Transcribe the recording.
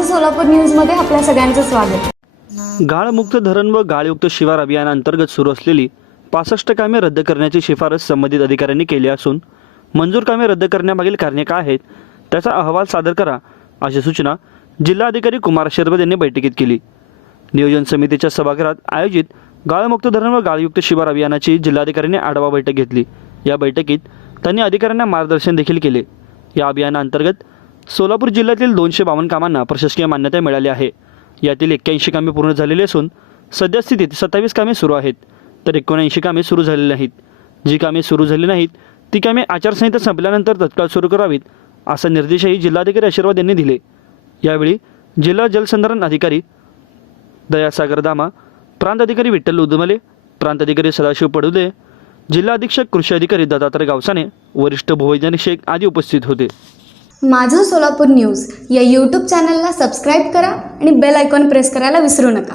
माझं सोलापूर न्यूजमध्ये आपल्या सगळ्यांचं स्वागत। गाळमुक्त धरण व गाळयुक्त शिवार अभियानांतर्गत सुरू असलेली 65 कामे रद्द करण्याची शिफारस संबंधित अधिकाऱ्यांनी केली असून मंजूर कामे रद्द करण्यामागील कारणे काय आहेत त्याचा अहवाल सादर करा अशी सूचना जिल्हाधिकारी कुमार शरबत यांनी बैठकीत केली। नियोजन समितीच्या सभागृहात आयोजित गाळमुक्त धरण व गाळयुक्त शिवार अभियानाची जिल्हाधिकाऱ्यांनी आढावा बैठक घेतली। या बैठकीत त्यांनी अधिकाऱ्यांना मार्गदर्शन देखील केले। या अभियानांतर्गत सोलापूर जिल्ह्यातील 252 कामांना प्रशासकीय मान्यता मिळाली आहे। यातील 81 कामे पूर्ण झालेली असून सद्यस्थितीत 27 कामे सुरू आहेत तर 79 कामे सुरू झालेली नाहीत। जी कामे सुरू झाली नाहीत ती कामे आचारसंहिता संपल्यानंतर तत्काळ सुरू करावीत असा निर्देशही जिल्हाधिकारी आशीर्वाद यांनी दिले। यावेळी जिल्हा जलसंधारण अधिकारी दयासागर दामा, प्रांत अधिकारी विठ्ठल उदमले, प्रांत अधिकारी सदाशिव पडुदे, जिल्हा अधीक्षक कृषी अधिकारी दत्तात्रय गावसाने, वरिष्ठ भूवैज्ञानिक शेख आदी उपस्थित होते। माझं सोलापूर न्यूज या यूट्यूब चॅनलला सबस्क्राईब करा आणि बेल आयकॉन प्रेस करायला विसरू नका।